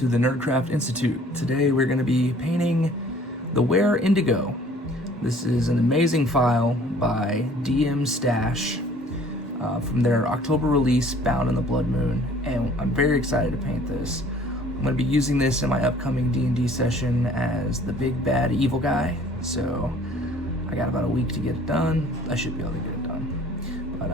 to the Nerdcraft Institute. Today we're going to be painting the Wendigo. This is an amazing file by DM Stash from their October release, Bound in the Bloodmoon, and I'm very excited to paint this. I'm going to be using this in my upcoming D&D session as the big bad evil guy, so I got about a week to get it done. I should be able to get it done, but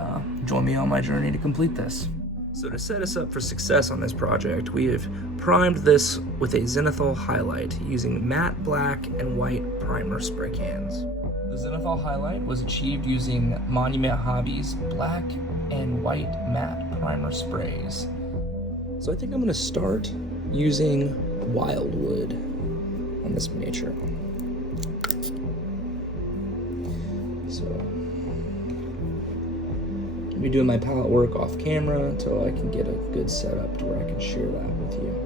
join me on my journey to complete this. So to set us up for success on this project, we have primed this with a zenithal highlight using matte black and white primer spray cans. The zenithal highlight was achieved using Monument Hobbies black and white matte primer sprays. So I think I'm going to start using wildwood on this miniature. So I'll be doing my palette work off camera until I can get a good setup to where I can share that with you.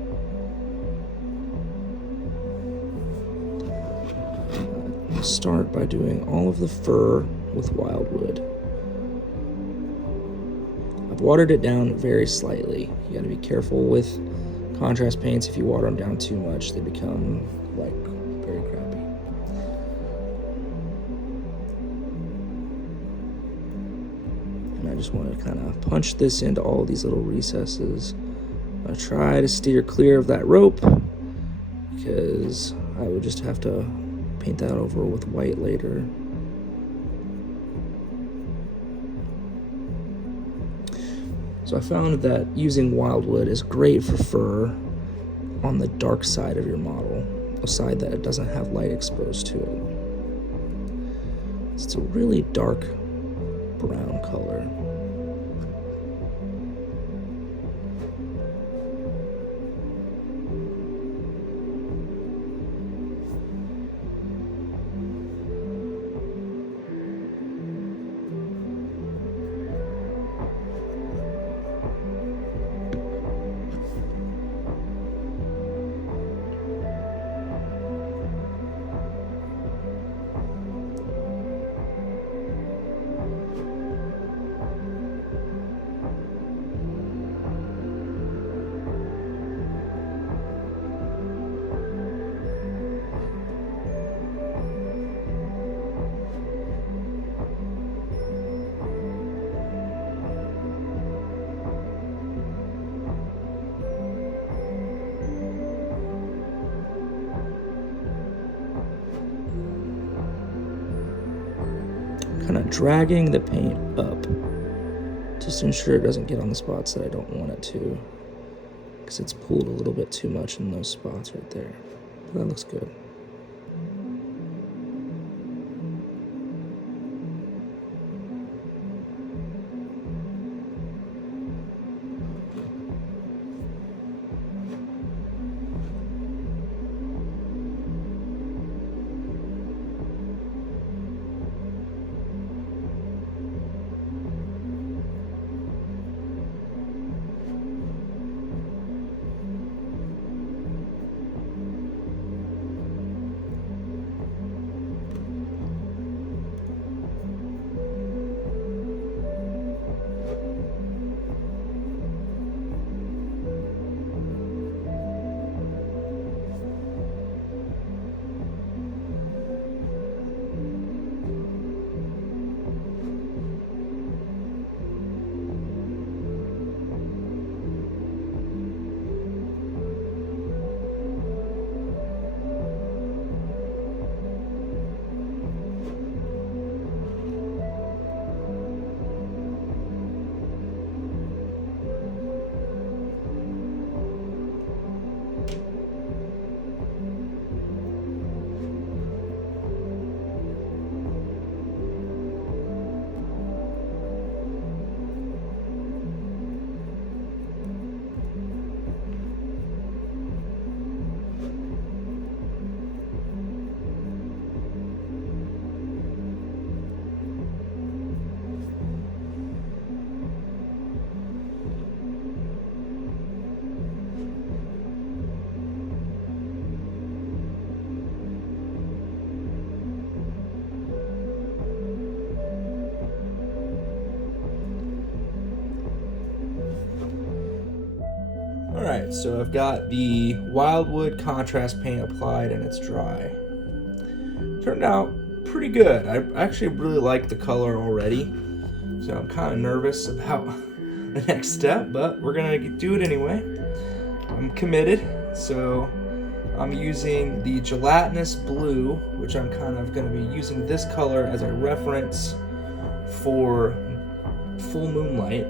I'll start by doing all of the fur with wildwood. I've watered it down very slightly. You gotta be careful with contrast paints. If you water them down too much, they become like very crappy. And I just want to kind of punch this into all these little recesses. I try to steer clear of that rope because I would just have to paint that over with white later. So I found that using wildwood is great for fur on the dark side of your model, a side that it doesn't have light exposed to it. It's a really dark brown color. Kind of dragging the paint up just to ensure it doesn't get on the spots that I don't want it to, because it's pooled a little bit too much in those spots right there. But that looks good. Alright, so I've got the Wildwood contrast paint applied and it's dry. Turned out pretty good. I actually really like the color already, so I'm kind of nervous about the next step, but we're gonna do it anyway. I'm committed, so I'm using the gelatinous blue, which I'm kind of going to be using this color as a reference for full moonlight.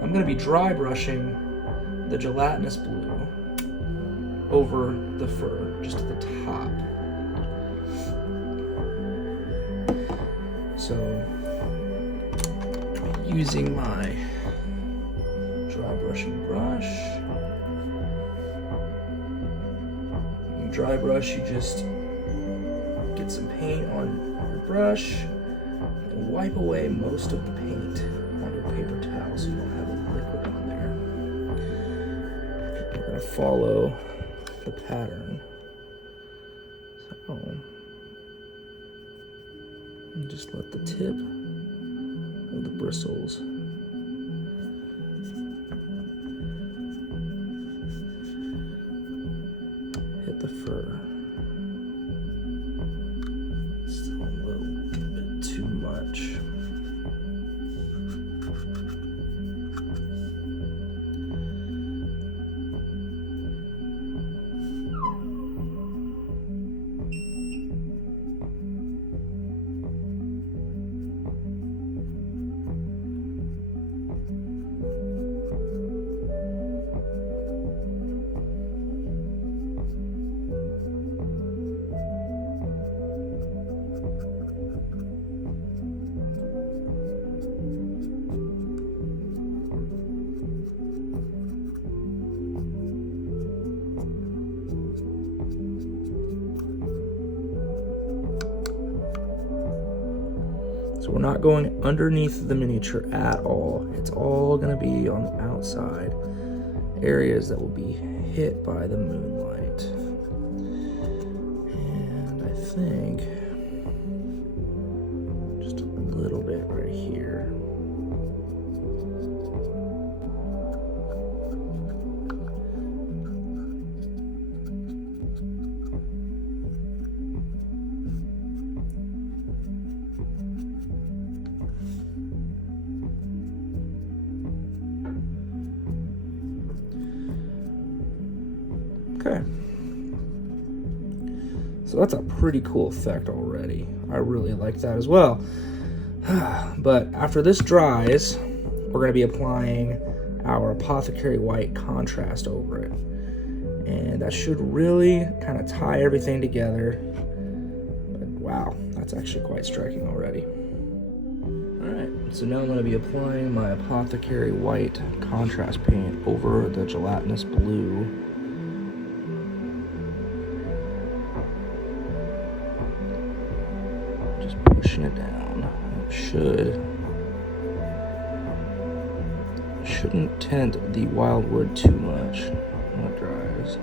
I'm going to be dry brushing the gelatinous blue over the fur, just at the top. So, using my dry brushing brush. Dry brush, you just get some paint on your brush and wipe away most of the paint onto a paper towel so you don't have a liquid on there. We're going to follow the pattern. So, and just let the tip of the bristles hit the fur. Still a little bit too much. So we're not going underneath the miniature at all. It's all going to be on the outside, areas that will be hit by the moonlight. And I think just a little bit right here. Okay, so that's a pretty cool effect already. I really like that as well. But after this dries, we're going to be applying our Apothecary White contrast over it. And that should really kind of tie everything together. But wow, that's actually quite striking already. Alright, so now I'm going to be applying my Apothecary White contrast paint over the gelatinous blue. Just pushing it down. It shouldn't tint the wildwood too much when it dries.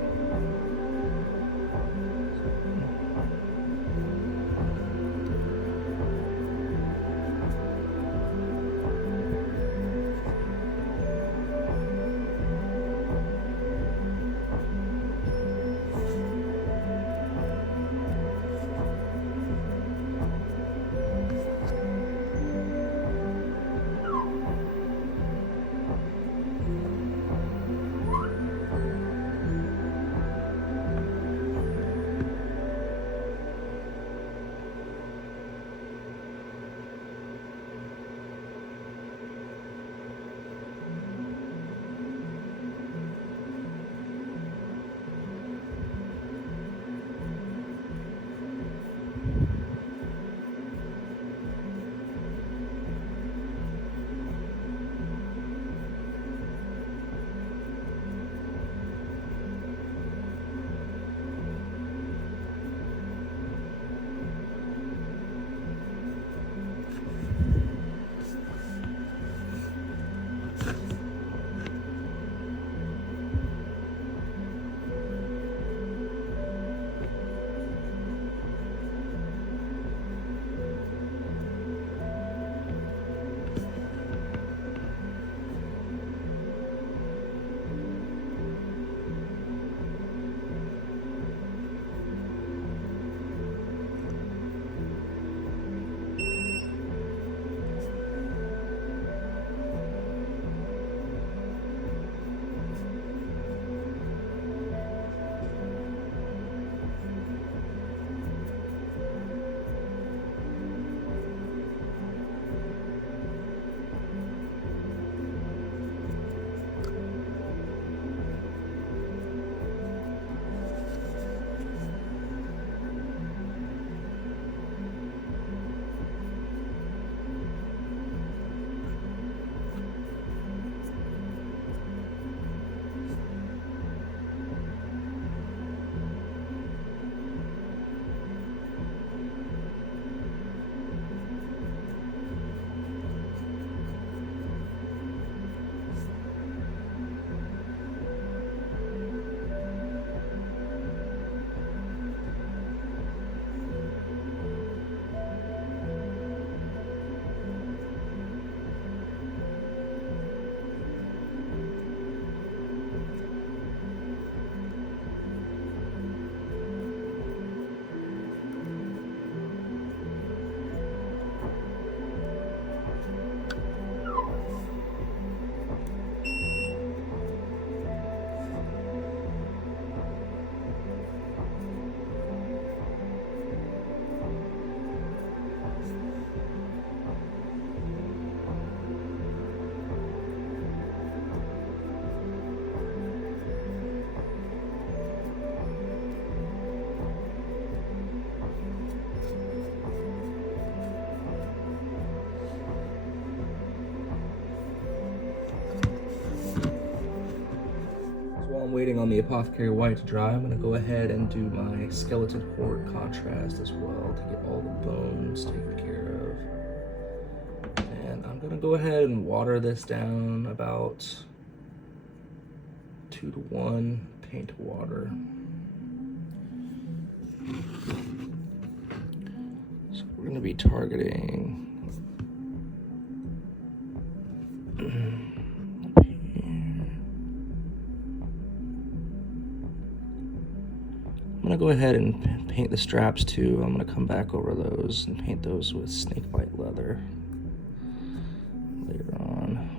the Apothecary White to dry, I'm going to go ahead and do my Skeleton Horde contrast as well to get all the bones taken care of. And I'm going to go ahead and water this down about 2 to 1 paint to water. So we're going to be targeting I'm gonna go ahead and paint the straps too. I'm gonna come back over those and paint those with snakebite leather later on.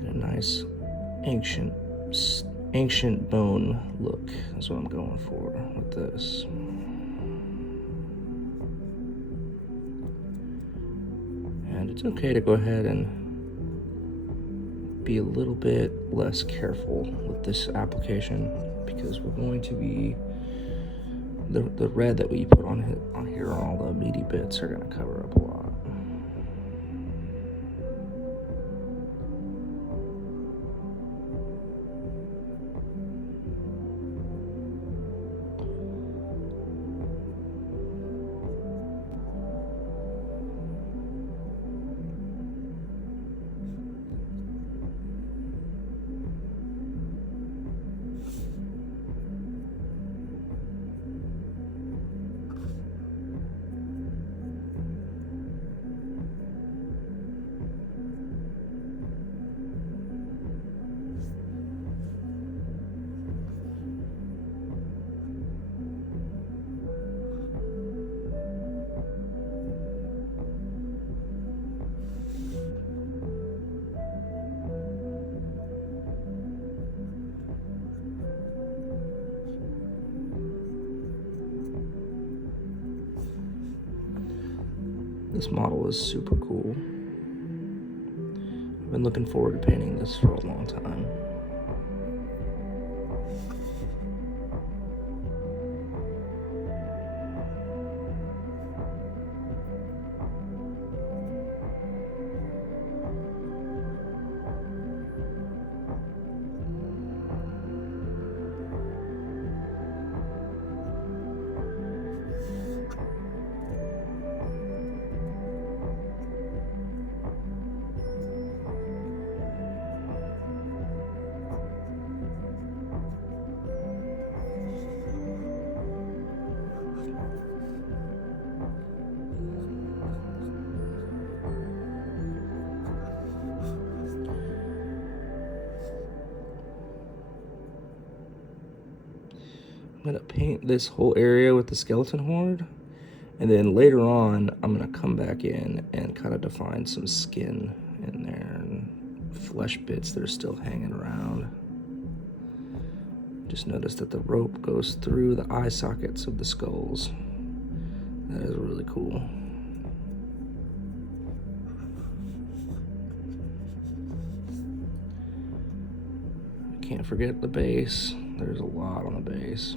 Get a nice ancient bone look is what I'm going for with this. And it's okay to go ahead and be a little bit less careful with this application because we're going to be the red that we put on here, all the meaty bits are going to cover up a lot. This model is super cool. I've been looking forward to painting this for a long time. I'm gonna paint this whole area with the Skeleton Horde, and then later on I'm gonna come back in and kind of define some skin in there and flesh bits that are still hanging around. Just notice that the rope goes through the eye sockets of the skulls. That is really cool. Can't forget the base. There's a lot on the base.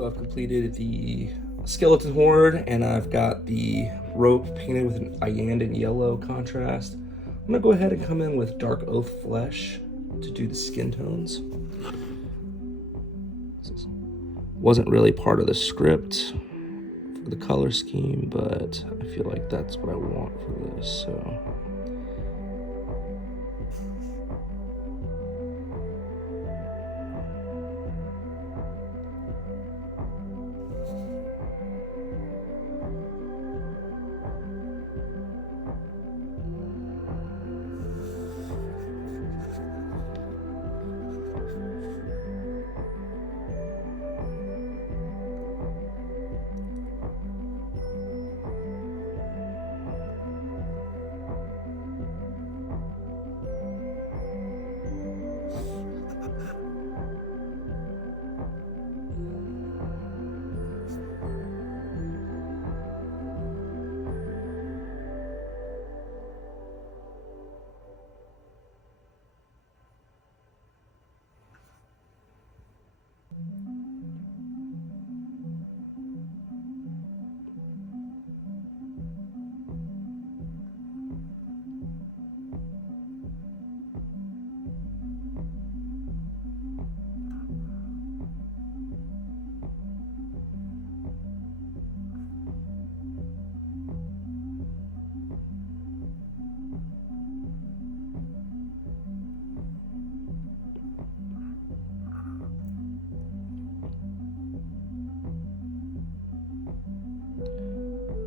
So I've completed the skeleton horde, and I've got the rope painted with an Iandan yellow contrast. I'm gonna go ahead and come in with Dark Oath Flesh to do the skin tones. This wasn't really part of the script for the color scheme, but I feel like that's what I want for this, so.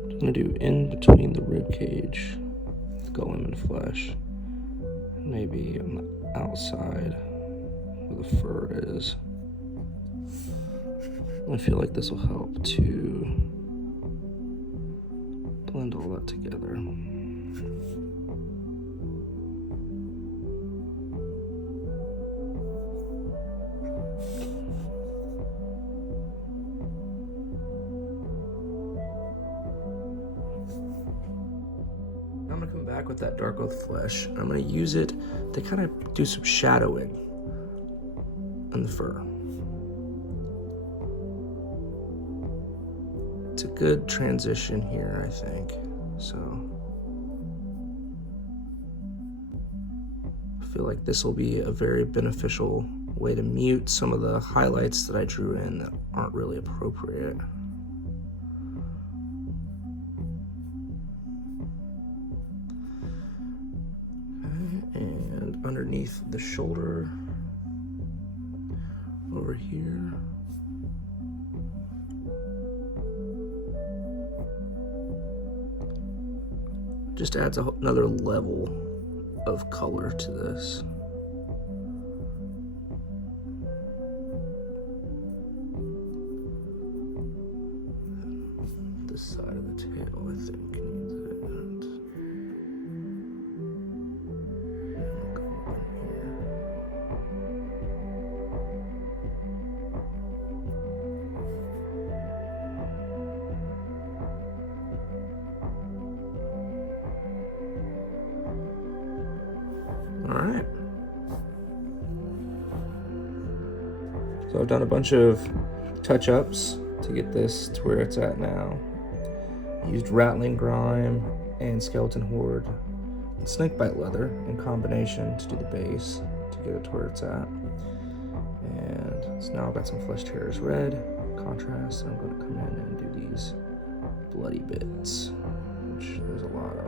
I'm gonna do in between the rib cage, golem and flesh, maybe on the outside where the fur is. I feel like this will help to blend all that together. I'm gonna come back with that Dark Oath Flesh. I'm gonna use it to kind of do some shadowing on the fur. It's a good transition here, I think. So I feel like this will be a very beneficial way to mute some of the highlights that I drew in that aren't really appropriate. And underneath the shoulder over here. Just adds another level of color to this. This side of the tail, I think, needs it. I'll go up in here. All right. So I've done a bunch of touch-ups to get this to where it's at now. I used Rattling Grime and Skeleton Horde and Snakebite Leather in combination to do the base to get it to where it's at. And so now I've got some Flesh Tearers Red contrast, and I'm going to come in and do these bloody bits, which there's a lot of.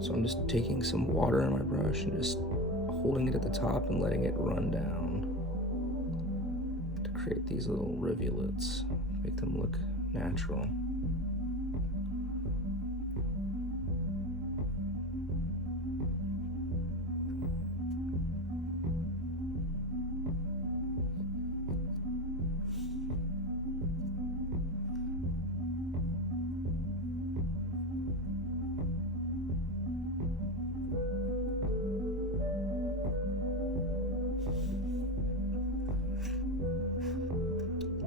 So I'm just taking some water in my brush and just holding it at the top and letting it run down to create these little rivulets, make them look natural.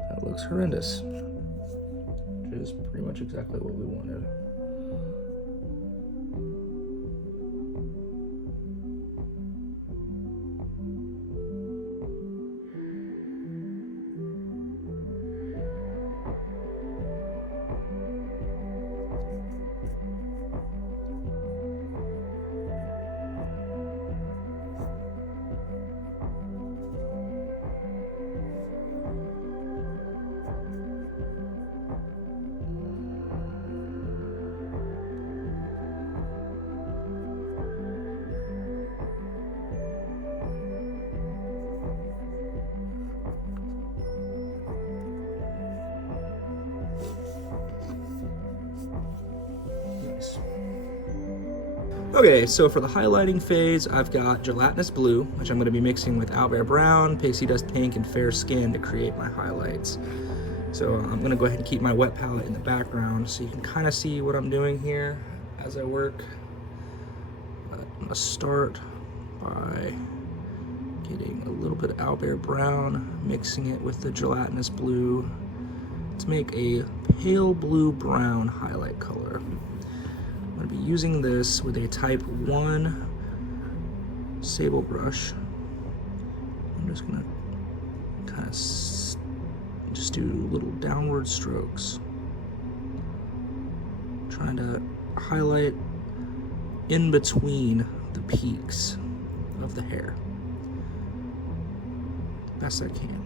That looks horrendous, which is pretty much exactly what we wanted. Okay, so for the highlighting phase, I've got gelatinous blue, which I'm going to be mixing with owlbear brown, pixie dust pink, and fair skin to create my highlights. So I'm going to go ahead and keep my wet palette in the background so you can kind of see what I'm doing here as I work. I'm going to start by getting a little bit of owlbear brown, mixing it with the gelatinous blue to make a pale blue-brown highlight color. I'm going to be using this with a type 1 sable brush. I'm just going to kind of just do little downward strokes, trying to highlight in between the peaks of the hair best I can.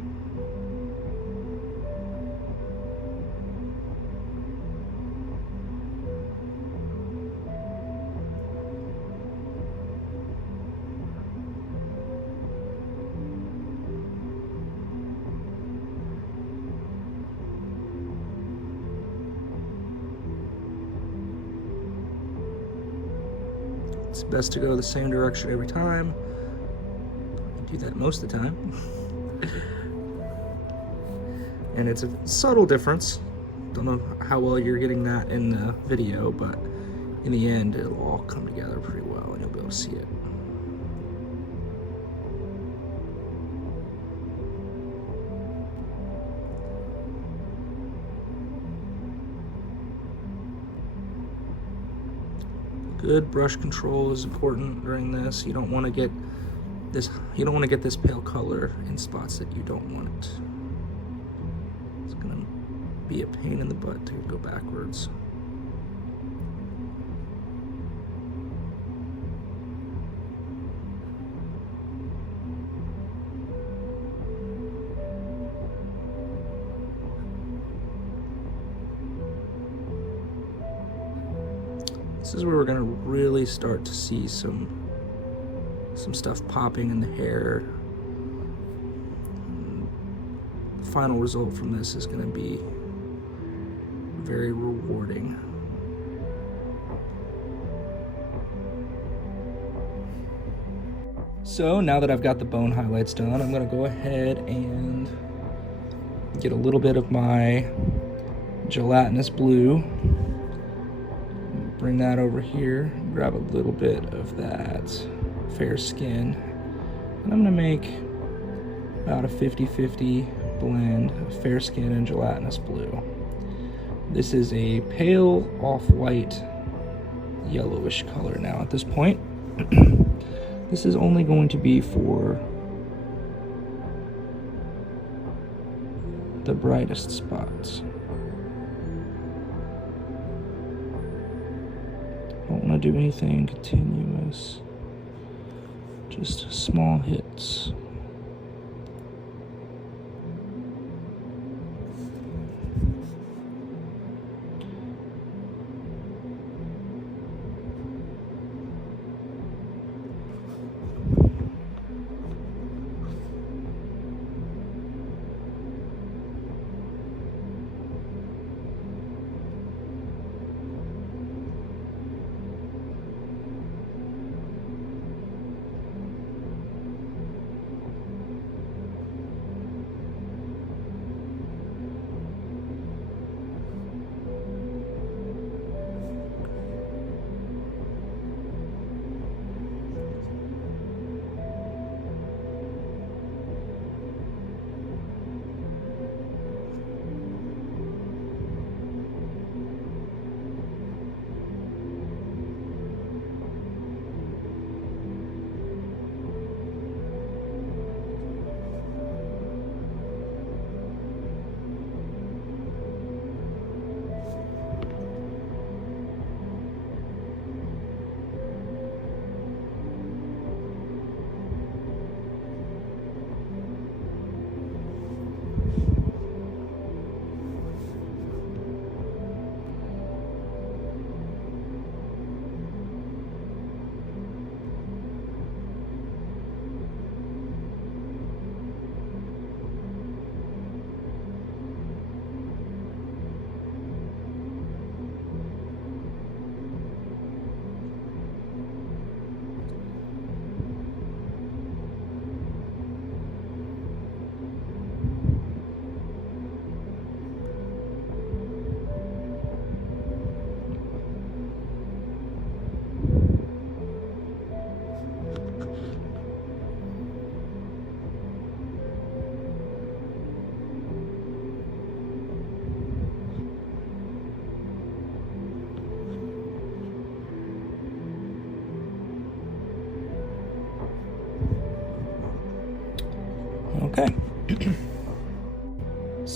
It's best to go the same direction every time. I do that most of the time. And it's a subtle difference. Don't know how well you're getting that in the video, but in the end, it'll all come together pretty well and you'll be able to see it. Good brush control is important during this. You don't want to get this pale color in spots that you don't want it. It's gonna be a pain in the butt to go backwards. This is where we're gonna really start to see some stuff popping in the hair. The final result from this is gonna be very rewarding. So now that I've got the bone highlights done, I'm gonna go ahead and get a little bit of my gelatinous blue. Bring that over here, grab a little bit of that fair skin, and I'm gonna make about a 50-50 blend of fair skin and gelatinous blue. This is a pale off-white yellowish color now at this point. This is only going to be for the brightest spots. Don't want to do anything continuous, just small hits.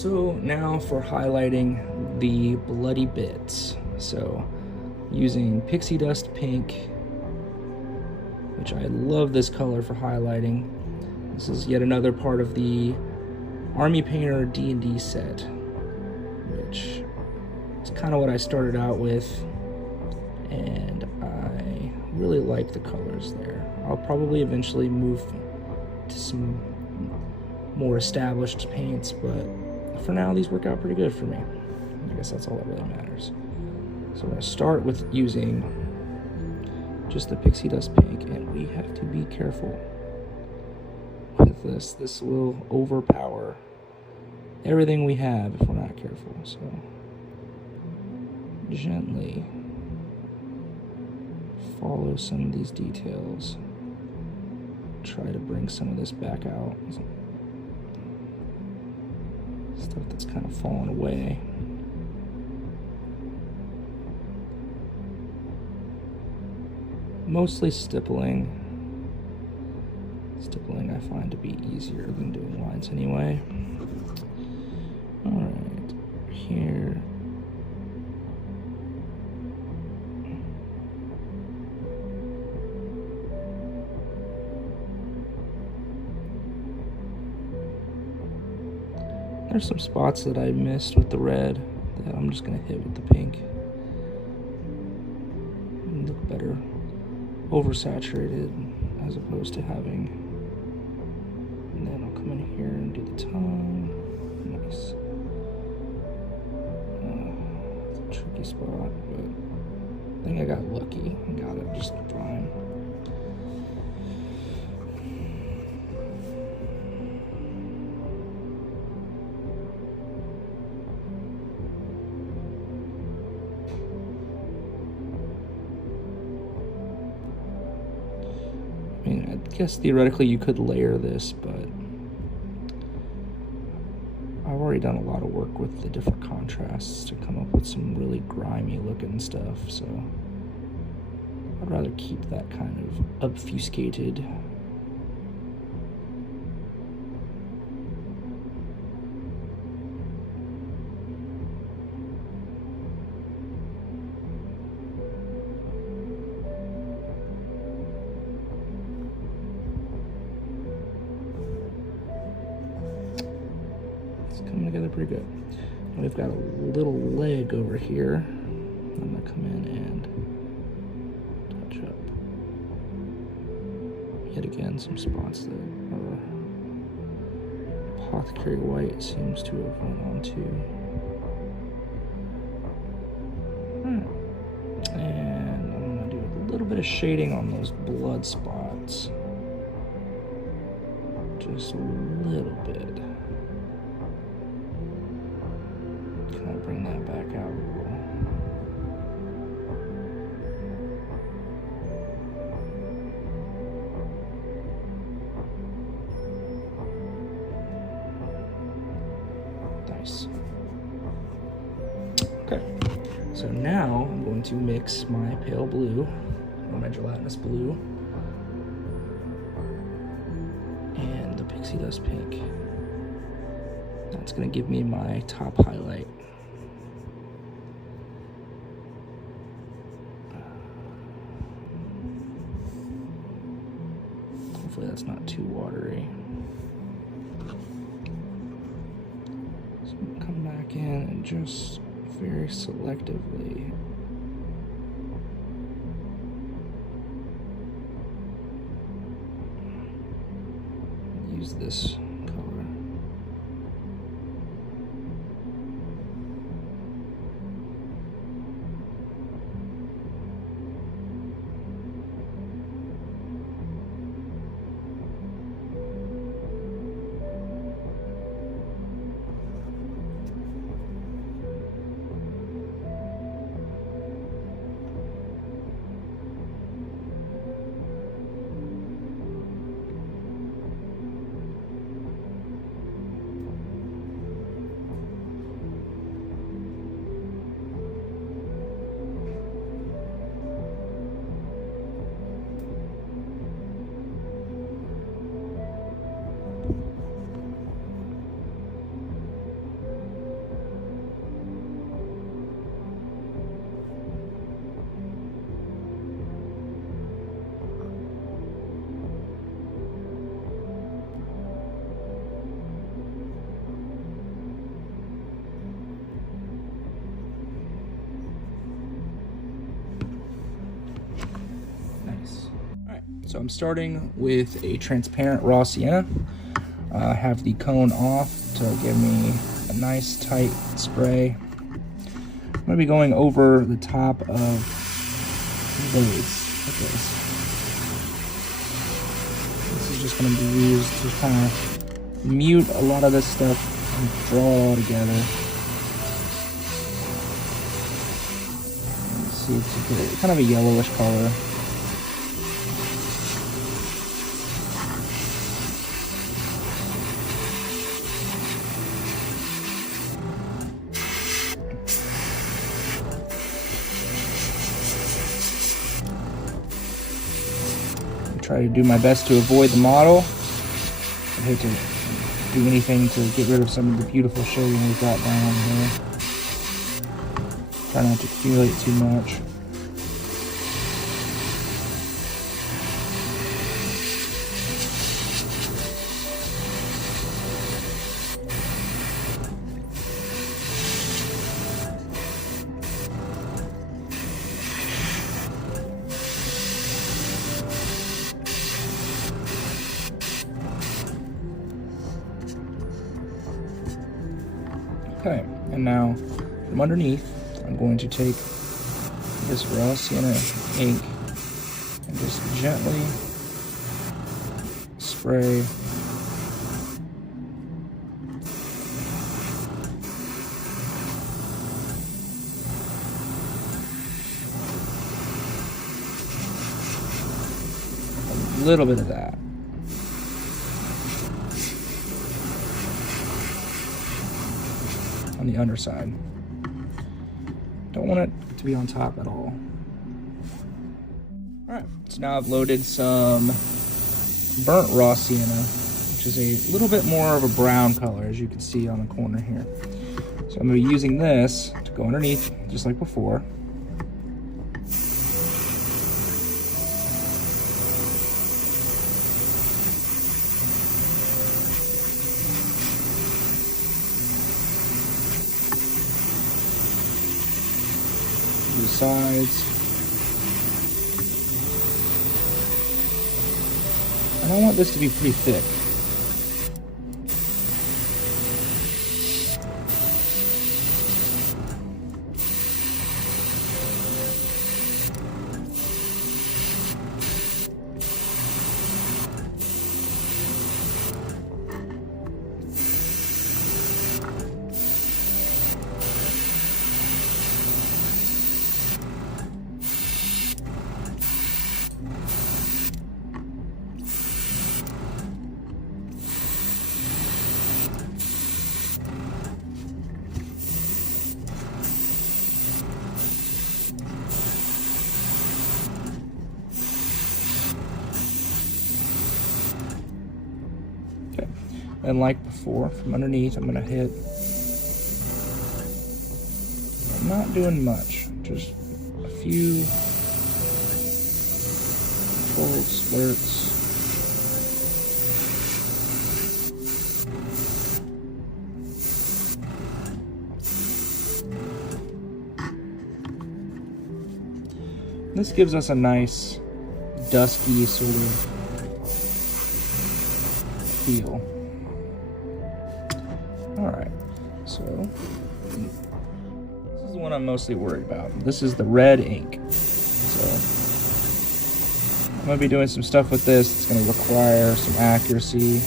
So now for highlighting the bloody bits. So using pixie dust pink, which I love this color for highlighting. This is yet another part of the Army Painter D&D set, which is kind of what I started out with, and I really like the colors there. I'll probably eventually move to some more established paints, but for now these work out pretty good for me. I guess that's all that really matters. So I'm going to start with using just the pixie dust pink, and we have to be careful with this. This will overpower everything we have if we're not careful. So gently follow some of these details. Try to bring some of this back out. Stuff that's kind of fallen away. Mostly stippling. Stippling I find to be easier than doing lines anyway. Alright, here. There's some spots that I missed with the red that I'm just going to hit with the pink. Look better oversaturated as opposed to having. And then I'll come in here and do the tongue. Nice. It's a tricky spot, but I think I got lucky and got it just fine. I guess theoretically you could layer this, but I've already done a lot of work with the different contrasts to come up with some really grimy looking stuff, so I'd rather keep that kind of obfuscated. Coming together pretty good. And we've got a little leg over here. I'm gonna come in and touch up. Yet again, some spots that are apothecary white seems to have went on to. And I'm gonna do a little bit of shading on those blood spots. Just a little bit. Bring that back out a little. Nice. Okay, so now I'm going to mix my pale blue, or my gelatinous blue, and the pixie dust pink. That's going to give me my top highlight. Hopefully that's not too watery. So I'm gonna come back in and just very selectively use this color. So I'm starting with a transparent raw sienna. I have the cone off to give me a nice tight spray. I'm going to be going over the top of the base like this. This is just going to be used to kind of mute a lot of this stuff and draw it all together. You see, it's kind of a yellowish color. Try to do my best to avoid the model. I hate to do anything to get rid of some of the beautiful shading we've got down here. Try not to accumulate too much. Okay, and now from underneath, I'm going to take this raw sienna ink and just gently spray a little bit of that. On the underside. Don't want it to be on top at all. Alright, so now I've loaded some burnt raw sienna, which is a little bit more of a brown color, as you can see on the corner here. So I'm going to be using this to go underneath, just like before. The sides. And I want this to be pretty thick. And like before, from underneath, I'm going to hit. I'm not doing much, just a few controlled splurts. This gives us a nice dusky sort of feel. Alright, so this is the one I'm mostly worried about. This is the red ink. So I'm going to be doing some stuff with this. It's going to require some accuracy,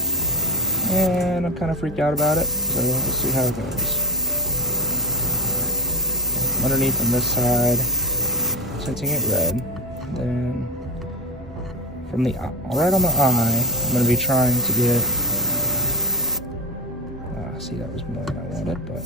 and I'm kind of freaked out about it, so we'll see how it goes. Underneath on this side, tinting it red. Then from the right on the eye, I'm going to be trying to get. See, that was more than I wanted, but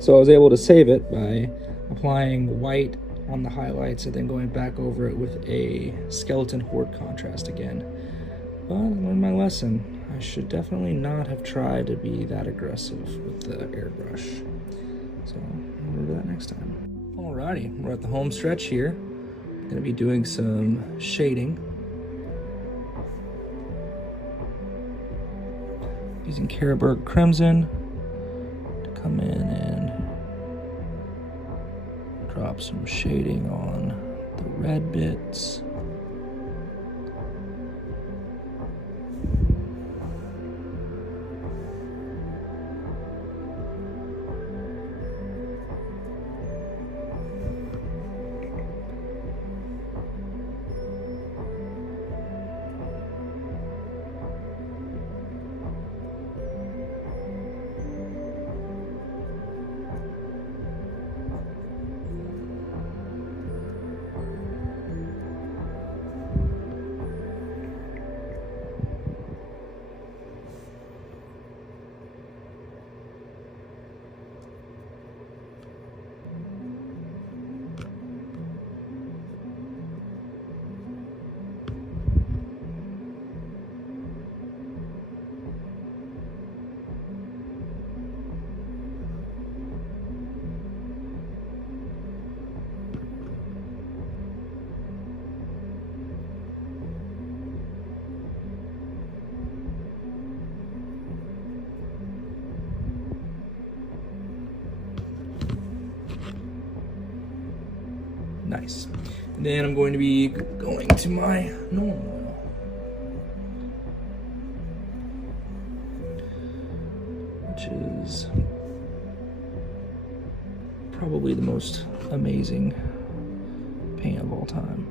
So I was able to save it by applying white on the highlights and then going back over it with a skeleton horde contrast again. But I learned my lesson. I should definitely not have tried to be that aggressive with the airbrush. So I'll remember that next time. Alrighty, we're at the home stretch here. Gonna be doing some shading. Using Carroburg Crimson to come in and drop some shading on the red bits. Nice. And then I'm going to be going to my normal, which is probably the most amazing paint of all time.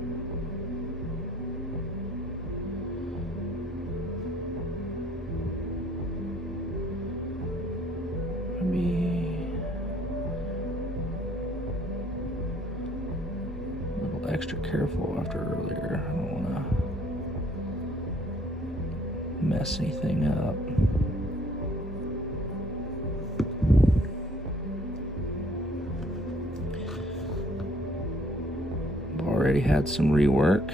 Extra careful after earlier. I don't want to mess anything up. I've already had some rework.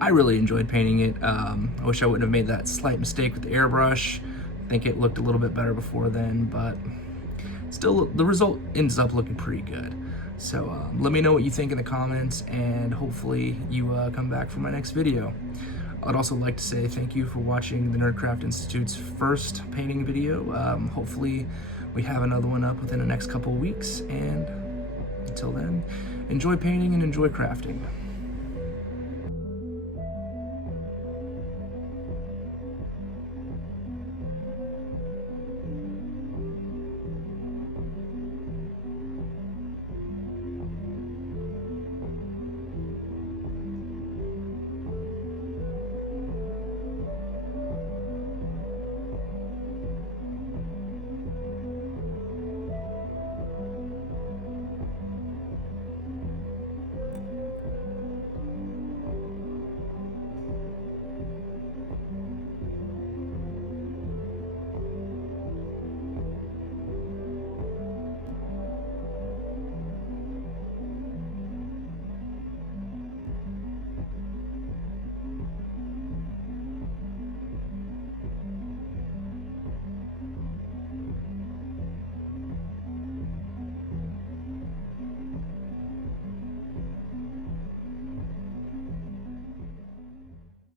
I really enjoyed painting it. I wish I wouldn't have made that slight mistake with the airbrush. I think it looked a little bit better before then, but still the result ends up looking pretty good. So let me know what you think in the comments, and hopefully you come back for my next video. I'd also like to say thank you for watching the Nerdcraft Institute's first painting video. Hopefully we have another one up within the next couple weeks, and until then, enjoy painting and enjoy crafting.